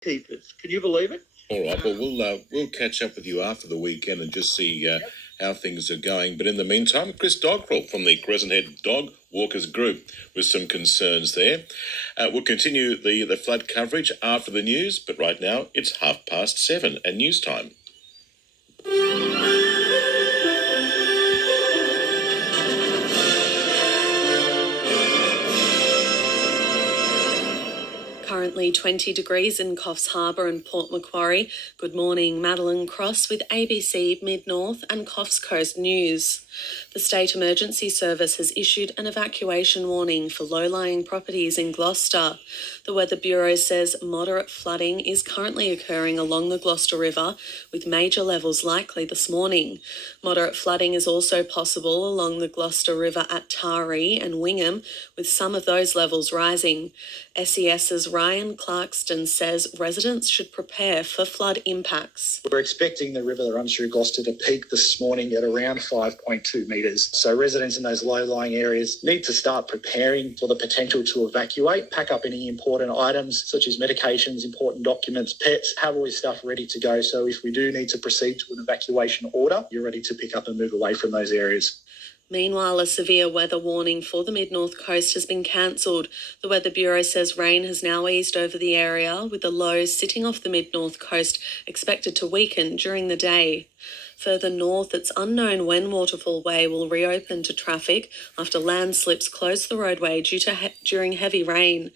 keepers. Can you believe it? All right, well, we'll catch up with you after the weekend and just see how things are going. But in the meantime, Chris Doggrell from the Crescent Head Dog Walkers Group with some concerns there. We'll continue the flood coverage after the news, but right now it's 7:30 and news time. Currently 20 degrees in Coffs Harbour and Port Macquarie. Good morning, Madeline Cross with ABC Mid-North and Coffs Coast News. The State Emergency Service has issued an evacuation warning for low-lying properties in Gloucester. The Weather Bureau says moderate flooding is currently occurring along the Gloucester River, with major levels likely this morning. Moderate flooding is also possible along the Gloucester River at Taree and Wingham, with some of those levels rising. SES's Ryan Clarkston says residents should prepare for flood impacts. We're expecting the river that runs through Gloucester to peak this morning at around 5.2 metres. So residents in those low-lying areas need to start preparing for the potential to evacuate, pack up any important items such as medications, important documents, pets, have all your stuff ready to go. So if we do need to proceed to an evacuation order, you're ready to pick up and move away from those areas. Meanwhile, a severe weather warning for the mid-north coast has been cancelled. The Weather Bureau says rain has now eased over the area, with the low sitting off the mid-north coast expected to weaken during the day. Further north, it's unknown when Waterfall Way will reopen to traffic after landslips closed the roadway during heavy rain.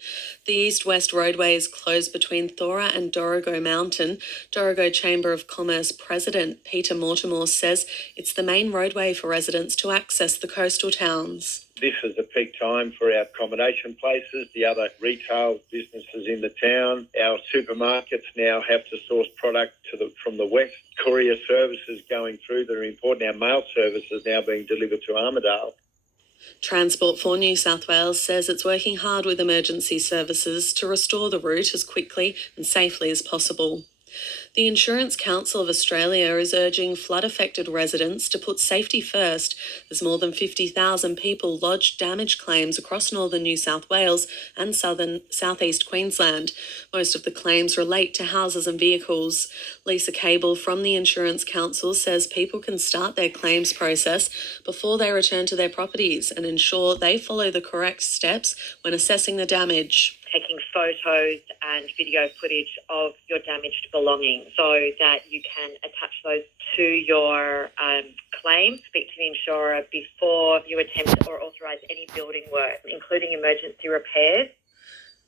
The east-west roadway is closed between Thora and Dorrigo Mountain. Dorrigo Chamber of Commerce President Peter Mortimer says it's the main roadway for residents to access the coastal towns. This is a peak time for our accommodation places, the other retail businesses in the town. Our supermarkets now have to source product from the west. Courier services going through that are important. Our mail service is now being delivered to Armidale. Transport for New South Wales says it's working hard with emergency services to restore the route as quickly and safely as possible. The Insurance Council of Australia is urging flood-affected residents to put safety first, as more than 50,000 people lodged damage claims across northern New South Wales and southeast Queensland. Most of the claims relate to houses and vehicles. Lisa Cable from the Insurance Council says people can start their claims process before they return to their properties and ensure they follow the correct steps when assessing the damage. Taking photos and video footage of your damaged belongings so that you can attach those to your claim. Speak to the insurer before you attempt or authorise any building work, including emergency repairs.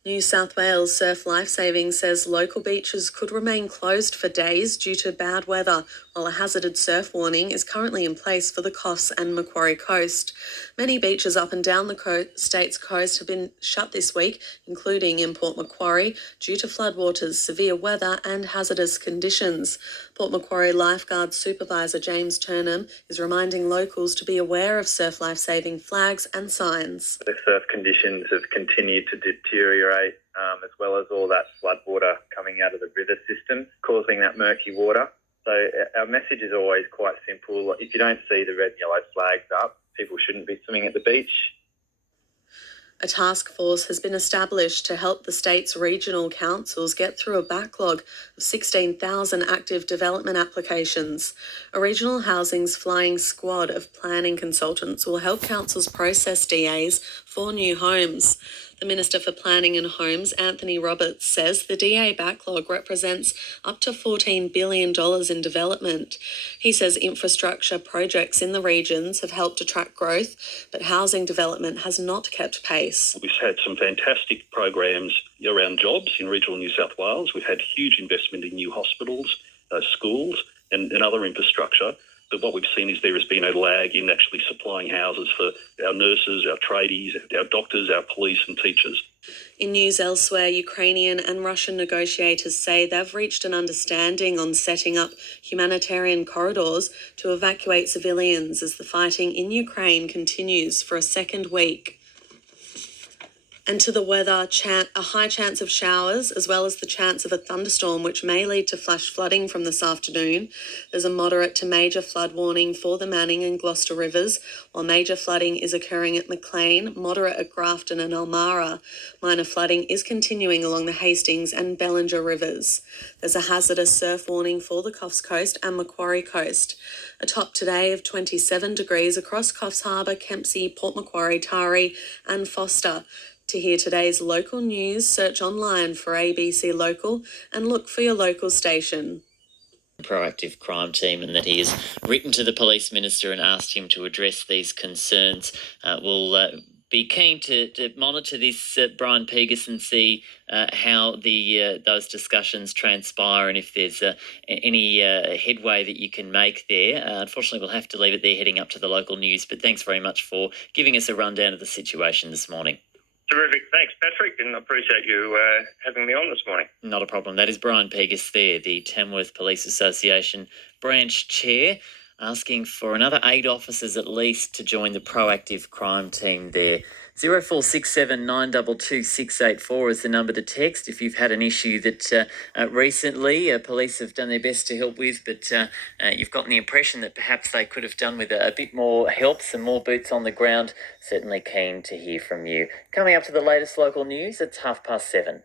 New South Wales Surf Lifesaving says local beaches could remain closed for days due to bad weather, while a hazarded surf warning is currently in place for the Coffs and Macquarie coast. Many beaches up and down the state's coast have been shut this week, including in Port Macquarie, due to floodwaters, severe weather and hazardous conditions. Port Macquarie Lifeguard Supervisor James Turnham is reminding locals to be aware of surf lifesaving flags and signs. The surf conditions have continued to deteriorate, as well as all that flood water coming out of the river system, causing that murky water. So our message is always quite simple. If you don't see the red and yellow flags up, people shouldn't be swimming at the beach. A task force has been established to help the state's regional councils get through a backlog of 16,000 active development applications. A regional housing's flying squad of planning consultants will help councils process DAs for new homes. The Minister for Planning and Homes, Anthony Roberts, says the DA backlog represents up to $14 billion in development. He says infrastructure projects in the regions have helped attract growth, but housing development has not kept pace. We've had some fantastic programs around jobs in regional New South Wales. We've had huge investment in new hospitals, schools and other infrastructure. But what we've seen is there has been a lag in actually supplying houses for our nurses, our tradies, our doctors, our police and teachers. In news elsewhere, Ukrainian and Russian negotiators say they've reached an understanding on setting up humanitarian corridors to evacuate civilians as the fighting in Ukraine continues for a second week. And to the weather, a high chance of showers as well as the chance of a thunderstorm, which may lead to flash flooding from this afternoon. There's a moderate to major flood warning for the Manning and Gloucester rivers, while major flooding is occurring at Maclean, moderate at Grafton and Elmara. Minor flooding is continuing along the Hastings and Bellinger rivers. There's a hazardous surf warning for the Coffs Coast and Macquarie Coast. A top today of 27 degrees across Coffs Harbour, Kempsey, Port Macquarie, Taree and Foster. To hear today's local news, search online for ABC Local and look for your local station. Proactive crime team, and that he has written to the police minister and asked him to address these concerns. We'll be keen to monitor this, Brian Pegas, and see how those discussions transpire and if there's any headway that you can make there. Unfortunately, we'll have to leave it there heading up to the local news, but thanks very much for giving us a rundown of the situation this morning. Terrific. Thanks, Patrick, and I appreciate you having me on this morning. Not a problem. That is Brian Pegas there, the Tamworth Police Association branch chair, asking for another 8 officers at least to join the proactive crime team there. 0467 922 684 is the number to text if you've had an issue that recently police have done their best to help with, but you've gotten the impression that perhaps they could have done with a bit more help, some more boots on the ground. Certainly keen to hear from you. Coming up to the latest local news, it's 7:30.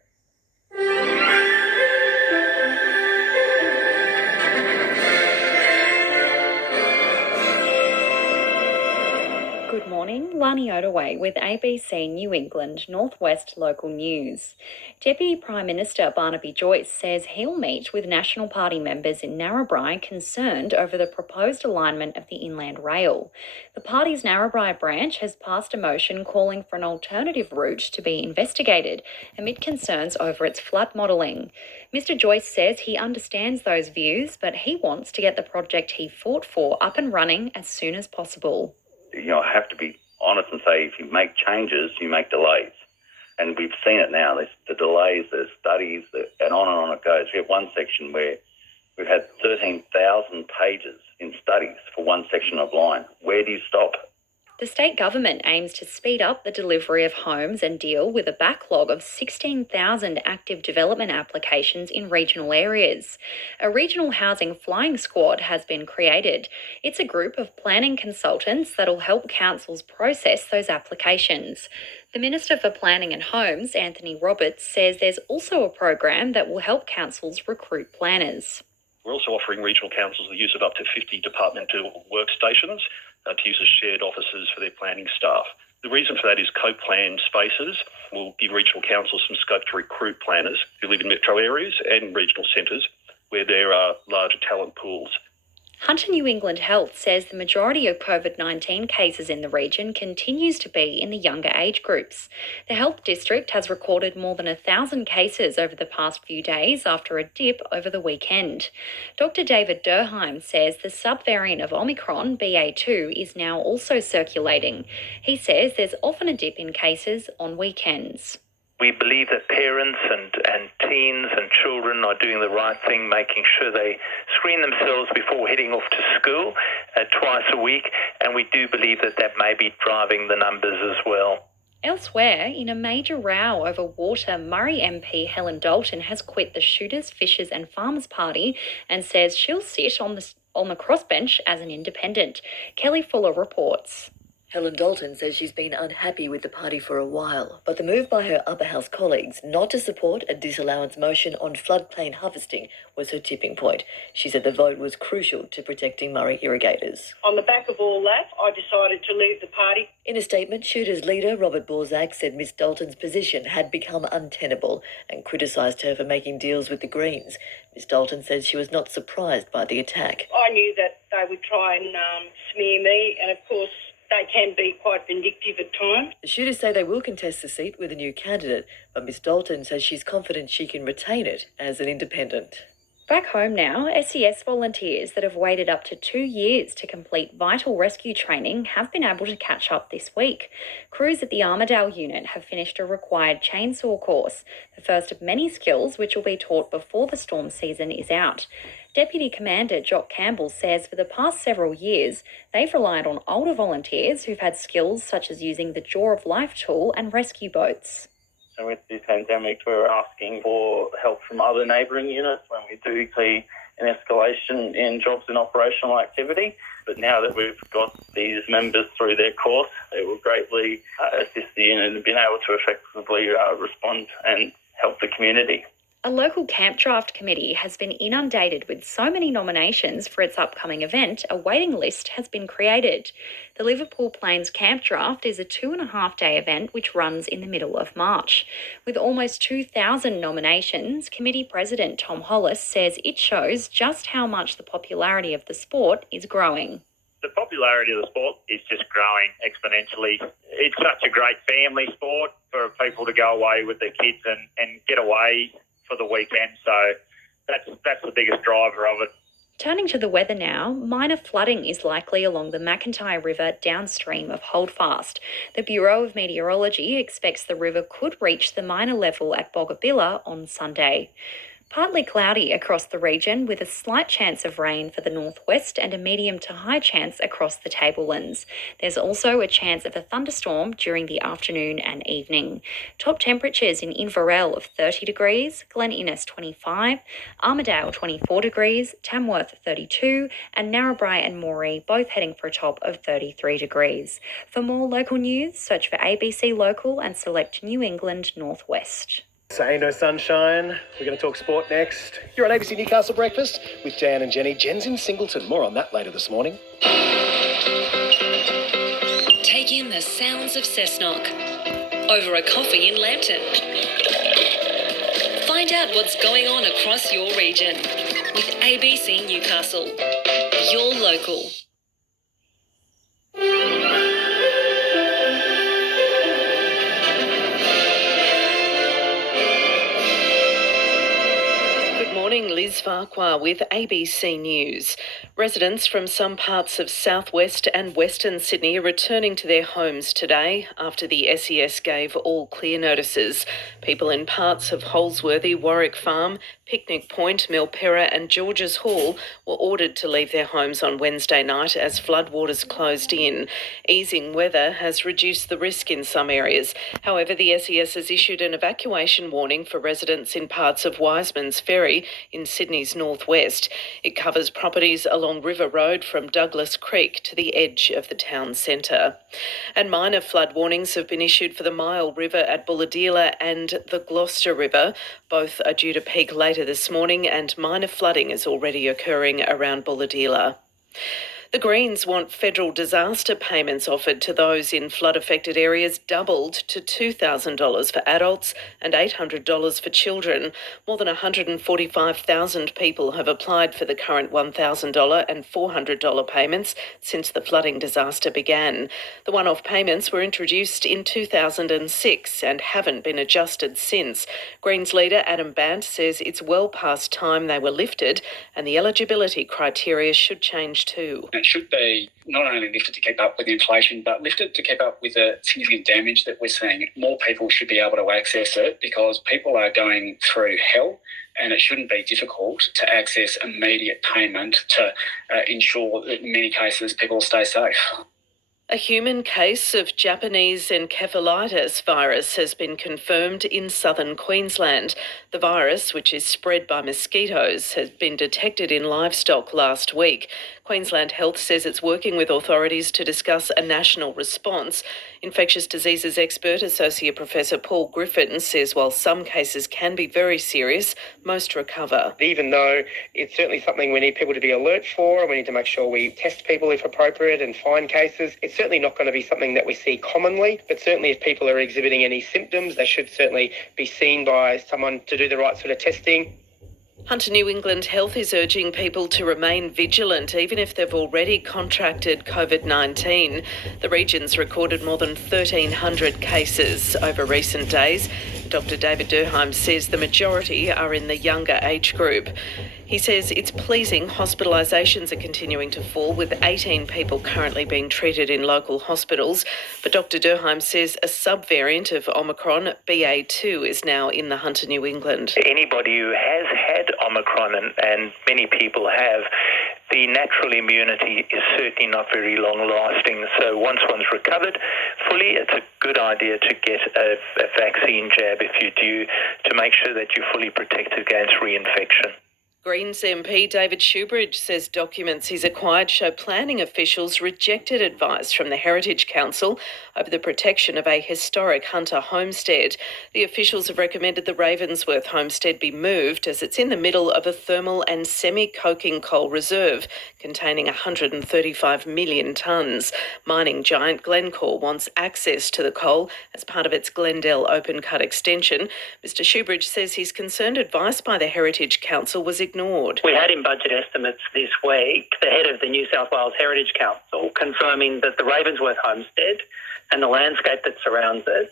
Good morning, Lani Ottaway with ABC New England Northwest Local News. Deputy Prime Minister Barnaby Joyce says he'll meet with National Party members in Narrabri concerned over the proposed alignment of the Inland Rail. The party's Narrabri branch has passed a motion calling for an alternative route to be investigated amid concerns over its flood modelling. Mr Joyce says he understands those views, but he wants to get the project he fought for up and running as soon as possible. I have to be honest and say if you make changes, you make delays. And we've seen it now. There's the delays, there's studies, and on it goes. We have one section where we've had 13,000 pages in studies for one section of line. Where do you stop? The state government aims to speed up the delivery of homes and deal with a backlog of 16,000 active development applications in regional areas. A regional housing flying squad has been created. It's a group of planning consultants that'll help councils process those applications. The Minister for Planning and Homes, Anthony Roberts, says there's also a program that will help councils recruit planners. We're also offering regional councils the use of up to 50 departmental workstations to use as shared offices for their planning staff. The reason for that is co-planned spaces will give regional councils some scope to recruit planners who live in metro areas and regional centres where there are larger talent pools. Hunter New England Health says the majority of COVID-19 cases in the region continues to be in the younger age groups. The health district has recorded more than 1,000 cases over the past few days after a dip over the weekend. Dr. David Durheim says the subvariant of Omicron, BA2, is now also circulating. He says there's often a dip in cases on weekends. We believe that parents and teens and children are doing the right thing, making sure they screen themselves before heading off to school twice a week, and we do believe that that may be driving the numbers as well. Elsewhere, in a major row over water, Murray MP Helen Dalton has quit the Shooters, Fishers and Farmers Party and says she'll sit on the crossbench as an independent. Kelly Fuller reports. Helen Dalton says she's been unhappy with the party for a while, but the move by her upper house colleagues not to support a disallowance motion on floodplain harvesting was her tipping point. She said the vote was crucial to protecting Murray irrigators. On the back of all that, I decided to leave the party. In a statement, Shooters leader Robert Borzak said Miss Dalton's position had become untenable and criticised her for making deals with the Greens. Miss Dalton said she was not surprised by the attack. I knew that they would try and smear me, and of course they can be quite vindictive at times. The Shooters say they will contest the seat with a new candidate, but Miss Dalton says she's confident she can retain it as an independent. Back home now, SES volunteers that have waited up to 2 years to complete vital rescue training have been able to catch up this week. Crews at the Armidale unit have finished a required chainsaw course, the first of many skills which will be taught before the storm season is out. Deputy Commander Jock Campbell says for the past several years, they've relied on older volunteers who've had skills such as using the Jaw of Life tool and rescue boats. So with this pandemic, we're asking for help from other neighbouring units when we do see an escalation in jobs and operational activity. But now that we've got these members through their course, it will greatly assist the unit in being able to effectively respond and help the community. A local camp draft committee has been inundated with so many nominations for its upcoming event, a waiting list has been created. The Liverpool Plains Camp Draft is a 2.5-day event which runs in the middle of March. With almost 2,000 nominations, committee president Tom Hollis says it shows just how much the popularity of the sport is growing. The popularity of the sport is just growing exponentially. It's such a great family sport for people to go away with their kids and get away for the weekend, so that's the biggest driver of it. Turning to the weather now, minor flooding is likely along the McIntyre River downstream of Holdfast. The Bureau of Meteorology expects the river could reach the minor level at Bogabilla on Sunday. Partly cloudy across the region with a slight chance of rain for the northwest and a medium to high chance across the tablelands. There's also a chance of a thunderstorm during the afternoon and evening. Top temperatures in Inverell of 30 degrees, Glen Innes 25, Armidale 24 degrees, Tamworth 32 and Narrabri and Moree both heading for a top of 33 degrees. For more local news, search for ABC Local and select New England Northwest. Say no sunshine. We're going to talk sport next. You're on ABC Newcastle Breakfast with Jan and Jenny. Jen's in Singleton. More on that later this morning. Take in the sounds of Cessnock over a coffee in Lambton. Find out what's going on across your region with ABC Newcastle. Your local. Liz Farquhar with ABC News. Residents from some parts of southwest and western Sydney are returning to their homes today after the SES gave all clear notices. People in parts of Holsworthy, Warwick Farm, Picnic Point, Milperra and Georges Hall were ordered to leave their homes on Wednesday night as floodwaters closed in. Easing weather has reduced the risk in some areas. However, the SES has issued an evacuation warning for residents in parts of Wiseman's Ferry in Sydney's northwest. It covers properties along River Road from Douglas Creek to the edge of the town centre. And minor flood warnings have been issued for the Mile River at Bulahdelah and the Gloucester River. Both are due to peak later this morning and minor flooding is already occurring around Bulahdelah. The Greens want federal disaster payments offered to those in flood-affected areas doubled to $2,000 for adults and $800 for children. More than 145,000 people have applied for the current $1,000 and $400 payments since the flooding disaster began. The one-off payments were introduced in 2006 and haven't been adjusted since. Greens leader Adam Bant says it's well past time they were lifted and the eligibility criteria should change too. It should be not only lifted to keep up with inflation, but lifted to keep up with the significant damage that we're seeing. More people should be able to access it because people are going through hell, and it shouldn't be difficult to access immediate payment to ensure that in many cases people stay safe. A human case of Japanese encephalitis virus has been confirmed in southern Queensland. The virus, which is spread by mosquitoes, has been detected in livestock last week. Queensland Health says it's working with authorities to discuss a national response. Infectious diseases expert Associate Professor Paul Griffin says while some cases can be very serious, most recover. Even though it's certainly something we need people to be alert for, we need to make sure we test people if appropriate and find cases. It's certainly not going to be something that we see commonly, but certainly if people are exhibiting any symptoms, they should certainly be seen by someone to do the right sort of testing. Hunter New England Health is urging people to remain vigilant even if they've already contracted COVID-19. The region's recorded more than 1,300 cases over recent days. Dr David Durheim says the majority are in the younger age group. He says it's pleasing hospitalisations are continuing to fall, with 18 people currently being treated in local hospitals. But Dr Durheim says a subvariant of Omicron, BA2, is now in the Hunter New England. Anybody who has had Omicron, and many people have, the natural immunity is certainly not very long lasting. So once one's recovered fully, it's a good idea to get a vaccine jab if you do, to make sure that you're fully protected against reinfection. Greens MP David Shoebridge says documents he's acquired show planning officials rejected advice from the Heritage Council over the protection of a historic Hunter homestead. The officials have recommended the Ravensworth homestead be moved as it's in the middle of a thermal and semi-coking coal reserve containing 135 million tonnes. Mining giant Glencore wants access to the coal as part of its Glendale open-cut extension. Mr Shoebridge says he's concerned advice by the Heritage Council was ignored. We had in budget estimates this week the head of the New South Wales Heritage Council confirming that the Ravensworth homestead and the landscape that surrounds it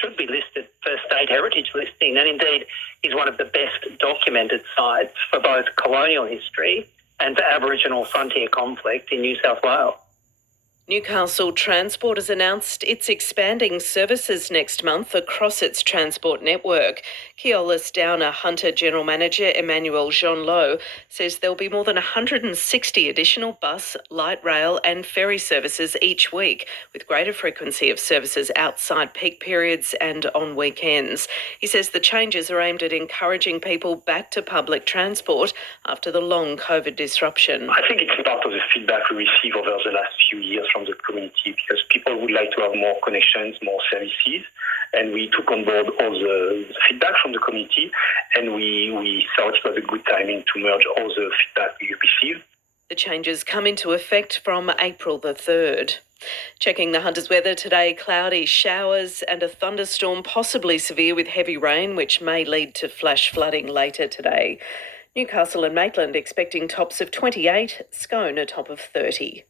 should be listed for state heritage listing, and indeed is one of the best documented sites for both colonial history and for Aboriginal frontier conflict in New South Wales. Newcastle Transport has announced it's expanding services next month across its transport network. Keolis Downer Hunter General Manager Emmanuel Jeanlot says there'll be more than 160 additional bus, light rail and ferry services each week, with greater frequency of services outside peak periods and on weekends. He says the changes are aimed at encouraging people back to public transport after the long COVID disruption. I think it's part of the feedback we receive over the last few years from the community, because people would like to have more connections, more services, and we took on board all the feedback from the community, and we thought it was a good timing to merge all the feedback we received. The changes come into effect from April the 3rd. Checking the Hunters' weather today, cloudy showers and a thunderstorm, possibly severe with heavy rain, which may lead to flash flooding later today. Newcastle and Maitland expecting tops of 28, Scone a top of 30.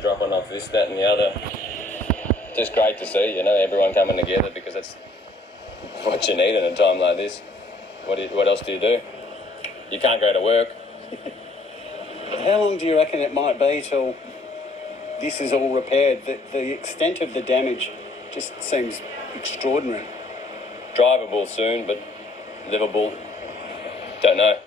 Dropping off this, that and the other. Just great to see, everyone coming together, because that's what you need in a time like this. What else do? You can't go to work. How long do you reckon it might be till this is all repaired? The extent of the damage just seems extraordinary. Drivable soon, but livable, don't know.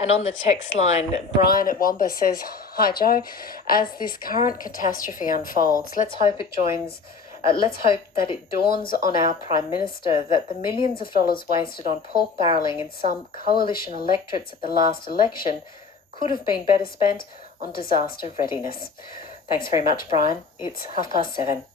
And on the text line, Brian at Wamba says, "Hi Joe, as this current catastrophe unfolds, let's hope that it dawns on our Prime Minister that the millions of dollars wasted on pork barrelling in some coalition electorates at the last election could have been better spent on disaster readiness." Thanks very much, Brian. It's 7:30.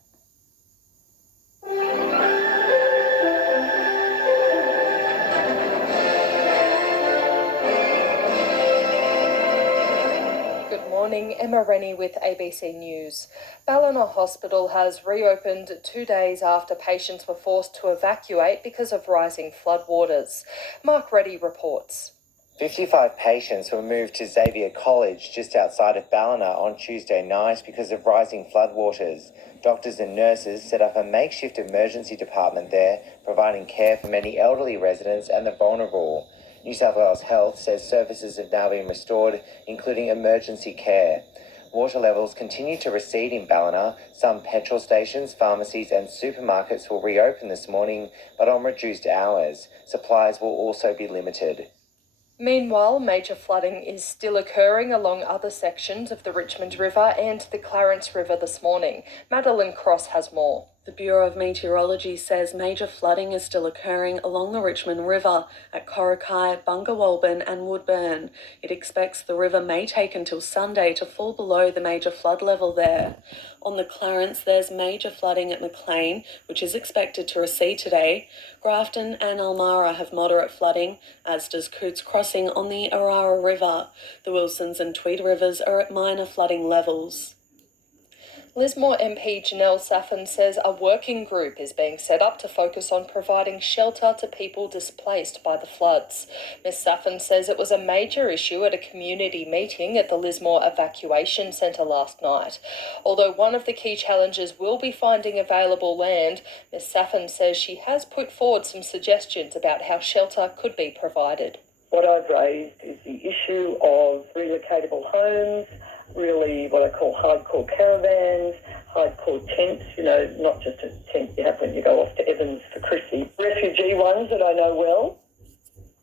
Emma Rennie with ABC News. Ballina Hospital has reopened 2 days after patients were forced to evacuate because of rising floodwaters. Mark Reddy reports. 55 patients were moved to Xavier College just outside of Ballina on Tuesday night because of rising floodwaters. Doctors and nurses set up a makeshift emergency department there, providing care for many elderly residents and the vulnerable. New South Wales Health says services have now been restored, including emergency care. Water levels continue to recede in Ballina. Some petrol stations, pharmacies and supermarkets will reopen this morning, but on reduced hours. Supplies will also be limited. Meanwhile, major flooding is still occurring along other sections of the Richmond River and the Clarence River this morning. Madeline Cross has more. The Bureau of Meteorology says major flooding is still occurring along the Richmond River at Corrokai, Bungawalbin and Woodburn. It expects the river may take until Sunday to fall below the major flood level there. On the Clarence, there's major flooding at Maclean, which is expected to recede today. Grafton and Almara have moderate flooding, as does Cootes Crossing on the Arara River. The Wilsons and Tweed Rivers are at minor flooding levels. Lismore MP Janelle Saffin says a working group is being set up to focus on providing shelter to people displaced by the floods. Ms Saffin says it was a major issue at a community meeting at the Lismore Evacuation Centre last night. Although one of the key challenges will be finding available land, Ms Saffin says she has put forward some suggestions about how shelter could be provided. What I've raised is the issue of relocatable homes, really what I call hardcore caravans, hardcore tents, not just a tent you have when you go off to Evans for Chrissy. Refugee ones that I know well,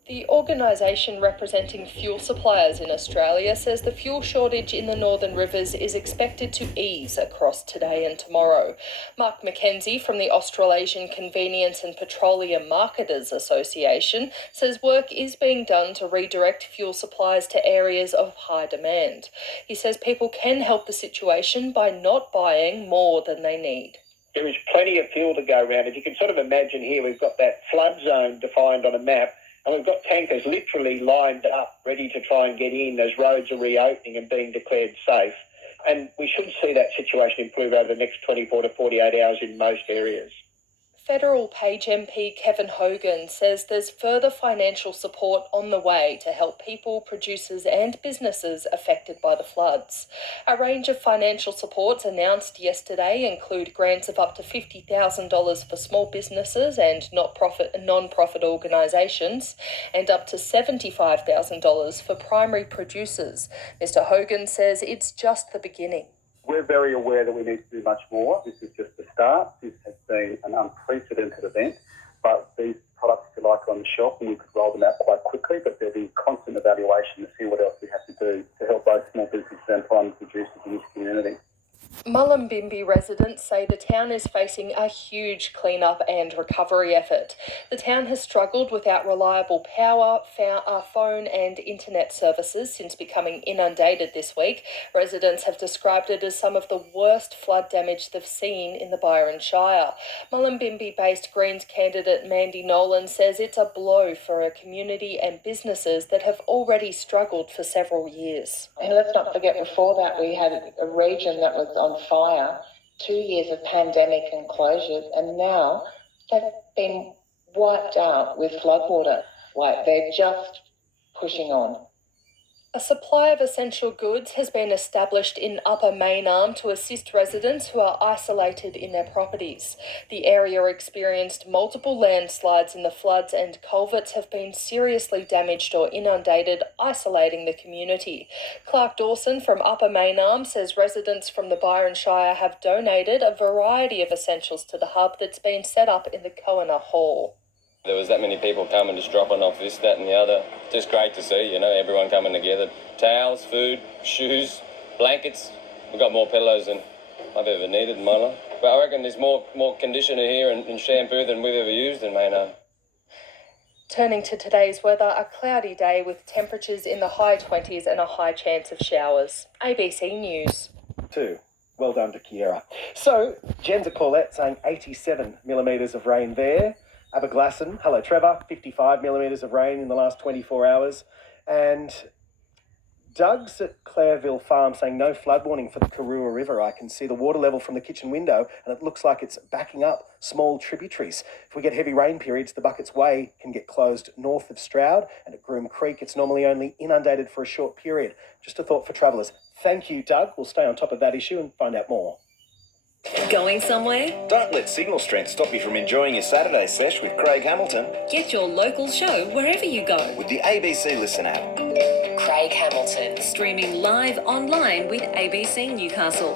The organisation representing fuel suppliers in Australia says the fuel shortage in the northern rivers is expected to ease across today and tomorrow. Mark McKenzie from the Australasian Convenience and Petroleum Marketers Association says work is being done to redirect fuel supplies to areas of high demand. He says people can help the situation by not buying more than they need. There is plenty of fuel to go around. If you can sort of imagine here, we've got that flood zone defined on a map, and we've got tankers literally lined up, ready to try and get in as roads are reopening and being declared safe. And we should see that situation improve over the next 24 to 48 hours in most areas. Federal Page MP Kevin Hogan says there's further financial support on the way to help people, producers and businesses affected by the floods. A range of financial supports announced yesterday include grants of up to $50,000 for small businesses and non-profit organisations and up to $75,000 for primary producers. Mr Hogan says it's just the beginning. We're very aware that we need to do much more. This is just the start. This has been an unprecedented event, but these products, if you like, are on the shelf and we could roll them out quite quickly, but there'll be constant evaluation to see what else we have to do to help both small businesses and primary producers in this community. Mullumbimby residents say the town is facing a huge clean-up and recovery effort. The town has struggled without reliable power, phone and internet services since becoming inundated this week. Residents have described it as some of the worst flood damage they've seen in the Byron Shire. Mullumbimby-based Greens candidate Mandy Nolan says it's a blow for a community and businesses that have already struggled for several years. And let's not forget, before that we had a region that was on fire, 2 years of pandemic and closures, and now they've been wiped out with floodwater. Like, they're just pushing on. A supply of essential goods has been established in Upper Main Arm to assist residents who are isolated in their properties. The area experienced multiple landslides in the floods and culverts have been seriously damaged or inundated, isolating the community. Clark Dawson from Upper Main Arm says residents from the Byron Shire have donated a variety of essentials to the hub that's been set up in the Koana Hall. There was that many people coming, just dropping off this, that and the other. Just great to see, everyone coming together. Towels, food, shoes, blankets. We've got more pillows than I've ever needed in my life. But I reckon there's more conditioner here and shampoo than we've ever used in Maynard. Turning to today's weather, a cloudy day with temperatures in the high 20s and a high chance of showers. ABC News. 2. Well done to Kiera. So, Jen's at Paulette saying 87 millimetres of rain there. Aberglasson, hello Trevor, 55 millimetres of rain in the last 24 hours. And Doug's at Clareville Farm saying no flood warning for the Karua River. I can see the water level from the kitchen window and it looks like it's backing up small tributaries. If we get heavy rain periods, the Buckets Way can get closed north of Stroud, and at Groom Creek it's normally only inundated for a short period. Just a thought for travellers. Thank you, Doug. We'll stay on top of that issue and find out more. Going somewhere? Don't let signal strength stop you from enjoying your Saturday sesh with Craig Hamilton. Get your local show wherever you go. With the ABC Listen app. Craig Hamilton, streaming live online with ABC Newcastle.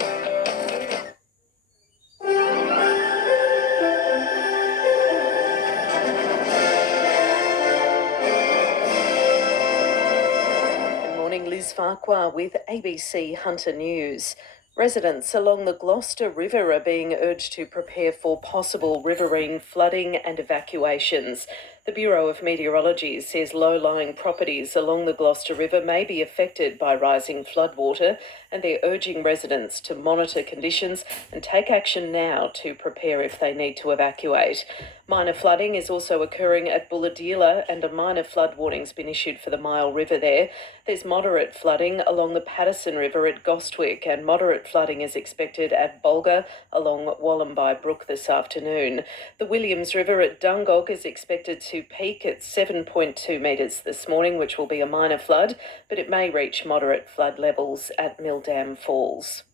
Good morning, Liz Farquhar with ABC Hunter News. Residents along the Gloucester River are being urged to prepare for possible riverine flooding and evacuations. The Bureau of Meteorology says low-lying properties along the Gloucester River may be affected by rising floodwater, and they're urging residents to monitor conditions and take action now to prepare if they need to evacuate. Minor flooding is also occurring at Bulladila, and a minor flood warning's been issued for the Mile River there. There's moderate flooding along the Patterson River at Gostwick, and moderate flooding is expected at Bulga along Wallumbye Brook this afternoon. The Williams River at Dungog is expected to peak at 7.2 metres this morning, which will be a minor flood, but it may reach moderate flood levels at Milldam Falls.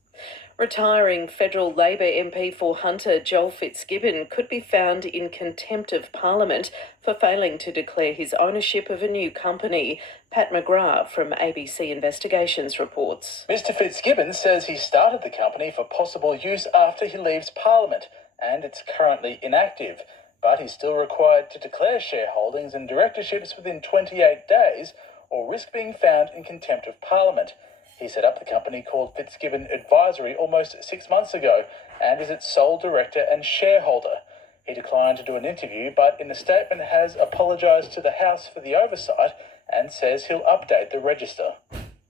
Retiring federal Labor MP for Hunter, Joel Fitzgibbon, could be found in contempt of Parliament for failing to declare his ownership of a new company. Pat McGrath from ABC Investigations reports. Mr Fitzgibbon says he started the company for possible use after he leaves Parliament, and it's currently inactive. but he's still required to declare shareholdings and directorships within 28 days or risk being found in contempt of Parliament. He set up the company called Fitzgibbon Advisory almost 6 months ago and is its sole director and shareholder. He declined to do an interview, but in a statement has apologised to the House for the oversight and says he'll update the register.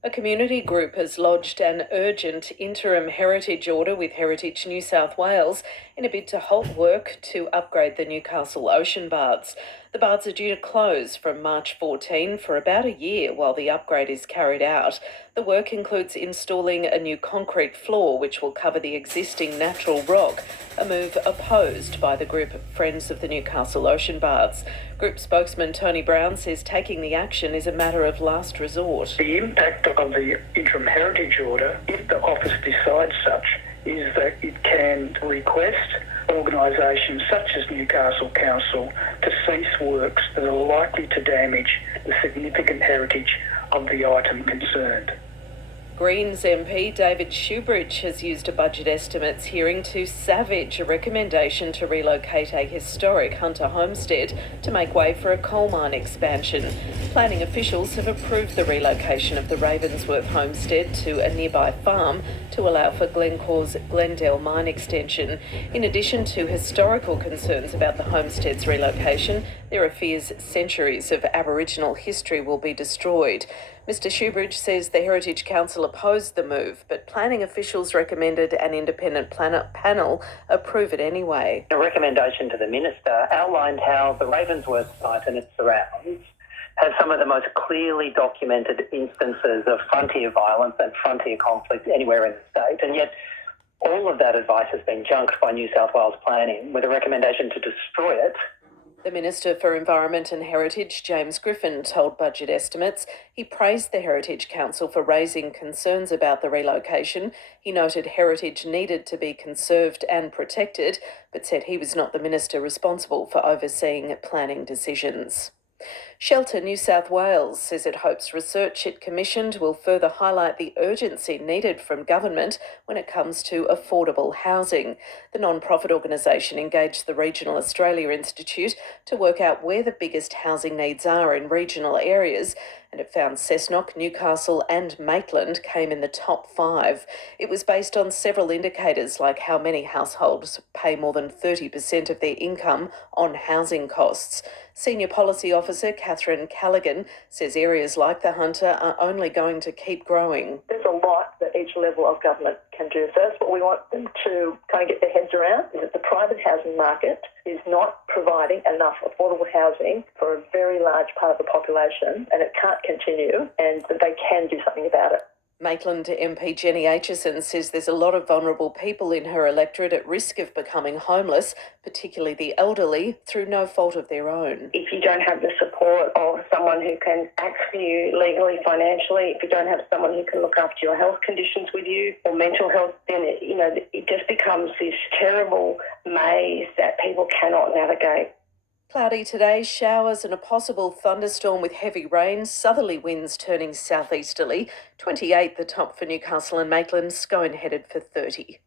A community group has lodged an urgent interim heritage order with Heritage New South Wales in a bid to halt work to upgrade the Newcastle Ocean Baths. The baths are due to close from March 14 for about a year while the upgrade is carried out. The work includes installing a new concrete floor which will cover the existing natural rock, a move opposed by the group Friends of the Newcastle Ocean Baths. Group spokesman Tony Brown says taking the action is a matter of last resort. The impact of the interim heritage order, if the office decides such, is that it can request organisations such as Newcastle Council to cease works that are likely to damage the significant heritage of the item concerned. Greens MP David Shoebridge has used a budget estimates hearing to savage a recommendation to relocate a historic Hunter homestead to make way for a coal mine expansion. Planning officials have approved the relocation of the Ravensworth homestead to a nearby farm to allow for Glencore's Glendale mine extension. In addition to historical concerns about the homestead's relocation, there are fears centuries of Aboriginal history will be destroyed. Mr Shoebridge says the Heritage Council opposed the move, but planning officials recommended an independent panel approve it anyway. A recommendation to the Minister outlined how the Ravensworth site and its surrounds have some of the most clearly documented instances of frontier violence and frontier conflict anywhere in the state, and yet all of that advice has been junked by New South Wales Planning with a recommendation to destroy it. The Minister for Environment and Heritage, James Griffin, told Budget Estimates he praised the Heritage Council for raising concerns about the relocation. He noted heritage needed to be conserved and protected, but said he was not the minister responsible for overseeing planning decisions. Shelter New South Wales says it hopes research it commissioned will further highlight the urgency needed from government when it comes to affordable housing. The non-profit organisation engaged the Regional Australia Institute to work out where the biggest housing needs are in regional areas, and it found Cessnock, Newcastle and Maitland came in the top 5. It was based on several indicators like how many households pay more than 30% of their income on housing costs. Senior Policy Officer Catherine Callaghan says areas like the Hunter are only going to keep growing. There's a lot that each level of government can do. First, what we want them to kind of get their heads around is that the private housing market is not providing enough affordable housing for a very large part of the population, and it can't continue, and that they can do something about it. Maitland MP Jenny Aitchison says there's a lot of vulnerable people in her electorate at risk of becoming homeless, particularly the elderly, through no fault of their own. If you don't have the support of someone who can act for you legally, financially, if you don't have someone who can look after your health conditions with you or mental health, then it just becomes this terrible maze that people cannot navigate. Cloudy today, showers and a possible thunderstorm with heavy rain, southerly winds turning southeasterly. 28 the top for Newcastle and Maitland, Scone headed for 30.